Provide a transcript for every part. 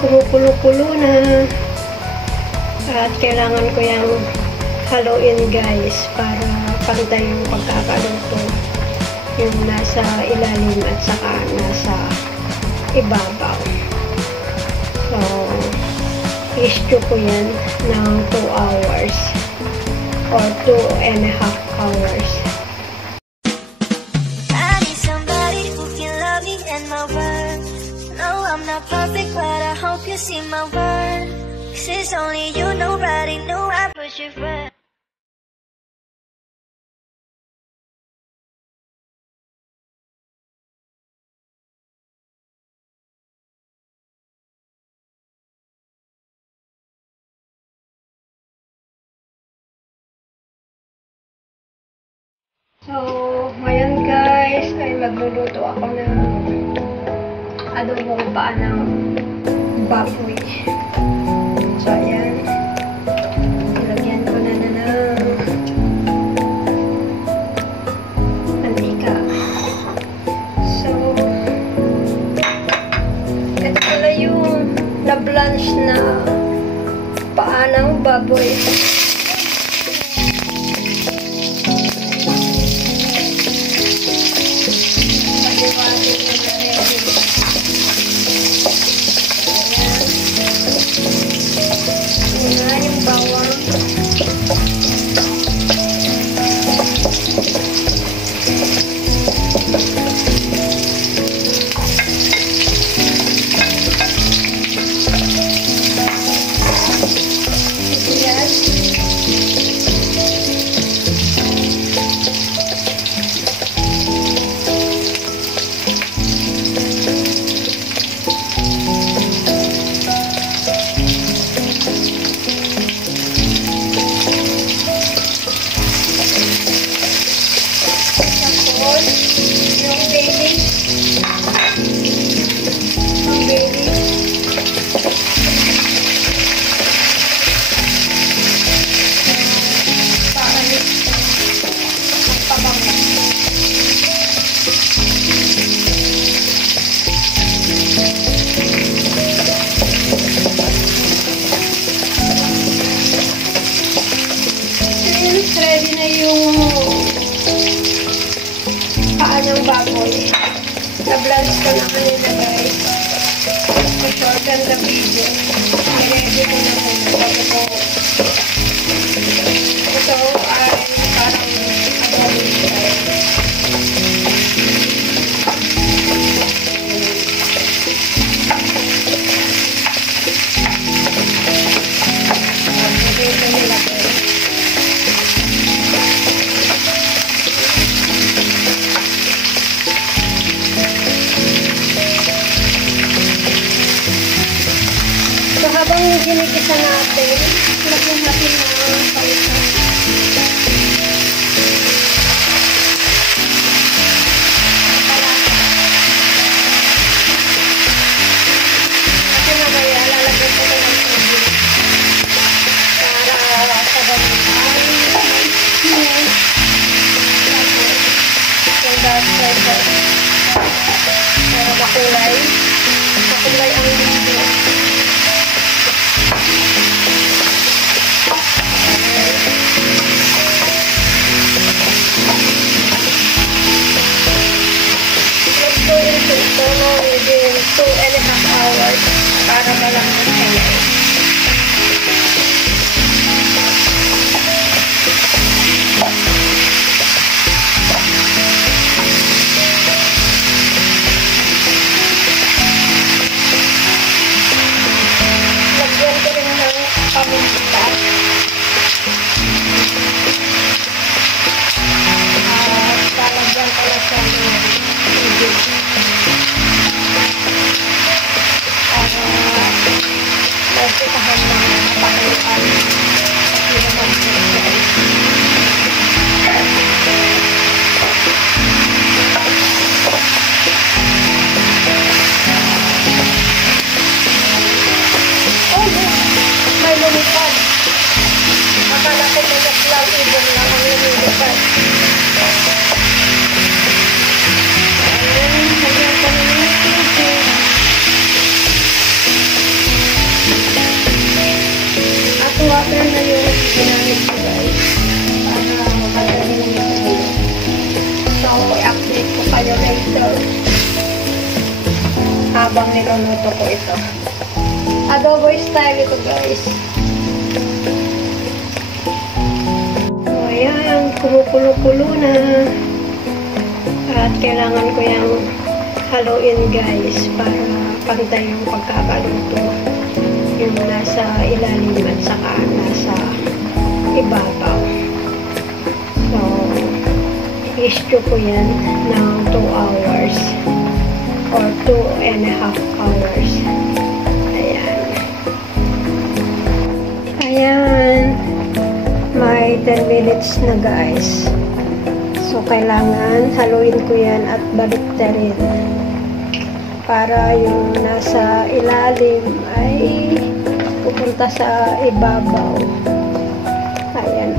kumukulo-kulo na. At kailangan ko yung haluin guys para pantay yung pagkakaluto. Yung nasa ilalim at saka nasa ibabaw. So, i-stew ko yan ng 2 hours or 2.5 hours. I need somebody who can love me and my worth. No, I'm not perfect, but I hope you see my worth. 'Cause it's only you, nobody knew I put you first. So, ngayon guys, ay magluluto ako ng adobong paa ng baboy. So, ayan. Ilagyan ko na ng mantika. So, ito pala yung na-blanch na paa ng baboy. Yung bawang. Ready na yung paa ng baboy. Na-blanch ko na kanina guys. I-shorten the video. I-ready ko na muna. Ito ay parang adobo guys. Ito nila guys. So, habang ginigisa natin, lagyan natin ng salsa. Kasi mamaya, lalagyan ko ng tubig para sa ganun ay yung dark side para makulay ang video. Ito within 2.5 hours para malambot kayo. Lagyan ko rin ng paminta. Lalagyan ko na siya ng tubig. Medyo tahan na pakulaan. Hindi naman oh, may lumipad. Akala ko may naklang ibon lang ang lumipad. Ayan, hanggang ko na yung tubig. butter na yung ginamit ko guys para madaling ito. So, i-update ko kayo later habang niluluto ko ito. Adobo style ito guys. So, ayan, kumukulo-kulo na. At kailangan ko yung haluin guys para pantay yung pagkakaluto. Yung nasa ilalim at saka nasa ibabaw. So, i-stew ko yan ng 2 hours or 2.5 hours. Ayan. Ayan. May 10 minutes na guys. So, kailangan haluin ko yan at baliktarin para yung nasa ilalim ay pupunta sa ibabaw. Ayan.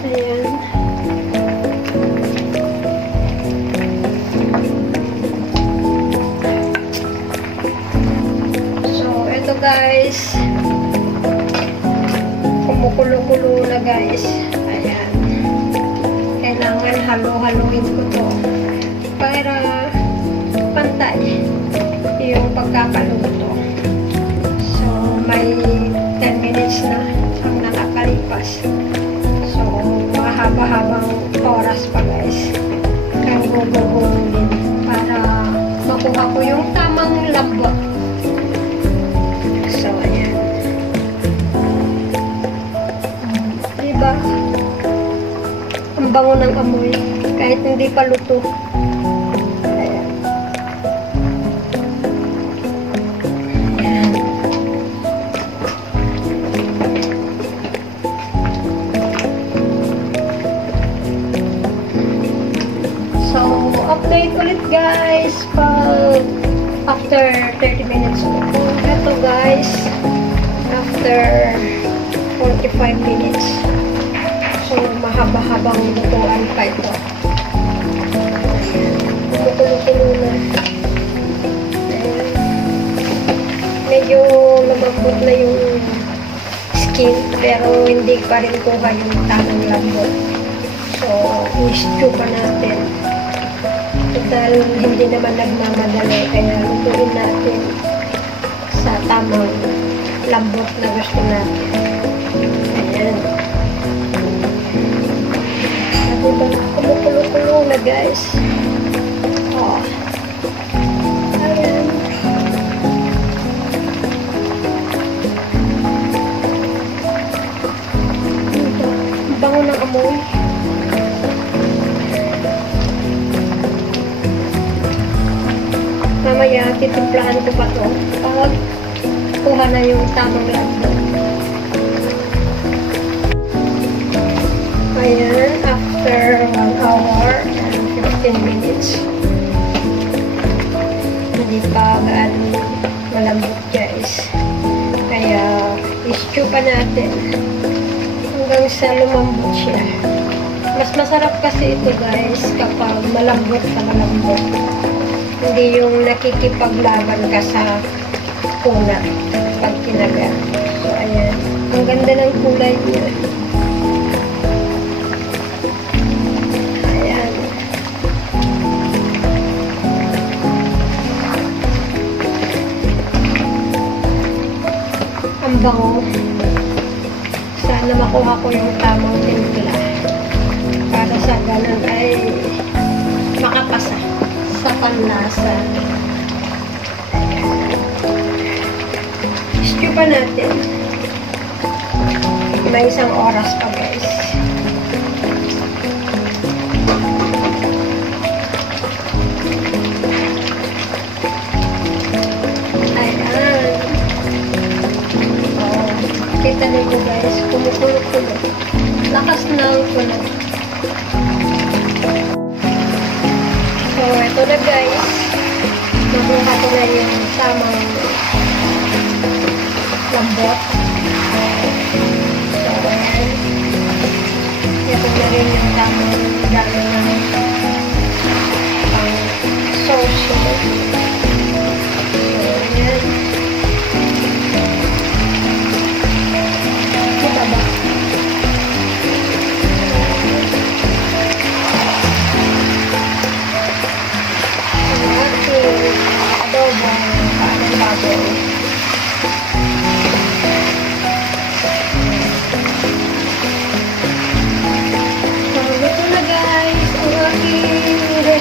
Ayan. So, ito guys. Kumukulo-kulo na guys. Ayan. Kailangan halo-haloin ko to para pantay yung pagkakaluto. So, may 10 minutes na ang nakakalipas. So, mahaba-habang oras pa guys. Kaya gugugunin para makuha ko yung tamang lambot. So, ayan. Diba? Ang bango ng amoy. Kahit hindi pa luto. Ayan. Ayan. So, update ulit guys pag after 30 minutes ulit. Ito guys, after 45 minutes. So, mahaba-habang lutuan pa ito. Kumukulo-kulo na. Ayan. Medyo lumambot na yung skin, pero hindi pa rin kuha yung tamang lambot. So, i-stew pa natin. Dahil hindi naman nagmamadali, kaya lutuin natin sa tamang lambot na gusto natin. Ayan. Diba? Kumukulo-kulo na guys. Oh. Ayan. Diba? Bango ng amoy. Mamaya, titimplahan ko pa to. Pag kuha na yung tamang lambot. Ayan, after 1 hour and 15 minutes. Hindi pa gaano malambot guys. Kaya, i-stew pa natin hanggang sa lumambot siya. Mas masarap kasi ito guys kapag malambot sa malambot. Hindi yung nakikipaglaban ka sa kunat pag kinagat. So, ayan. Ang ganda ng kulay niya. Ang bango. Sana makuha ko yung tamang timpla para sa ganun ay makapasa sa panlasa. Stew pa natin. May 1 oras pa guys. Kita nyo guys, kumukulo-kulo. Lakas ng kulo. So, ito na guys. Nabuha ko na yung tamang lambot. So, ayan. Ito na rin yung tamang dami ng pang sauce.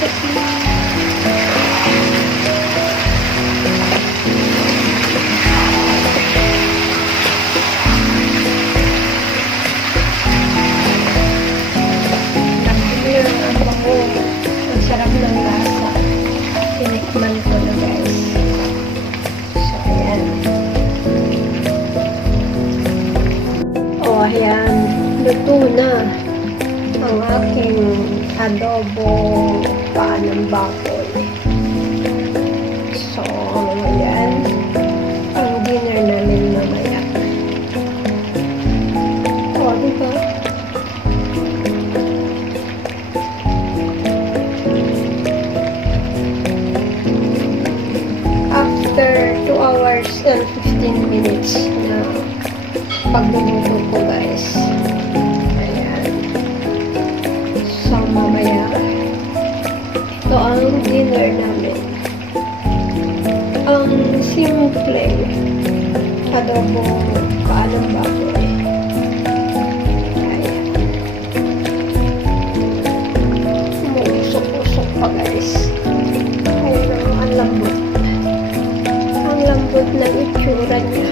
recipe. Ang sarap ng lasa. Tinikman ko na guys. So, ayan. O, ayan. Luto na ang aking adobo paanang baboy. So, ayan. Ang dinner namin mamaya. O, diba? After 2 hours and 15 minutes na pagluluto ko guys. Ayan. So, mamaya ito ang dinner namin. Ang simple adobo paanang baboy. Ayan. Umusok-usok pa guys. Ayan ang lambot. Lambot ng itsura niya.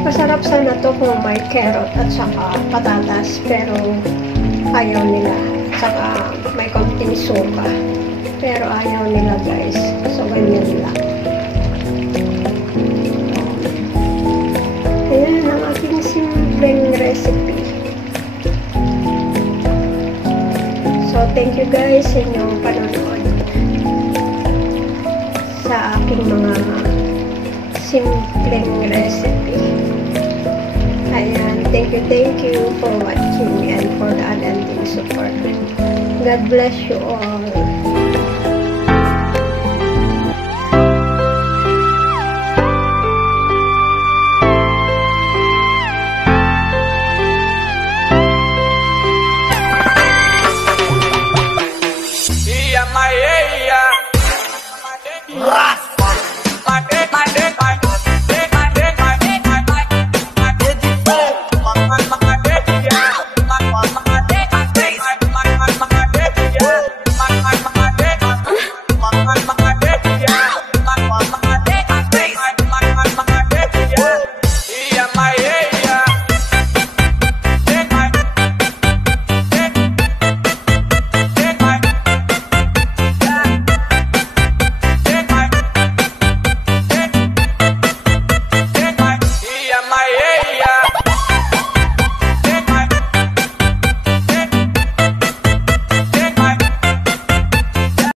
Masarap sana to kung may carrot at saka patatas, pero ayaw nila. Saka may konting suka, pero ayaw nila guys. So ganyan lang. Ayan ang aking simpleng recipe. So, thank you guys sa inyong panonood sa aking mga simpleng recipe. Ayan, thank you for watching and for the unending support. God bless you all.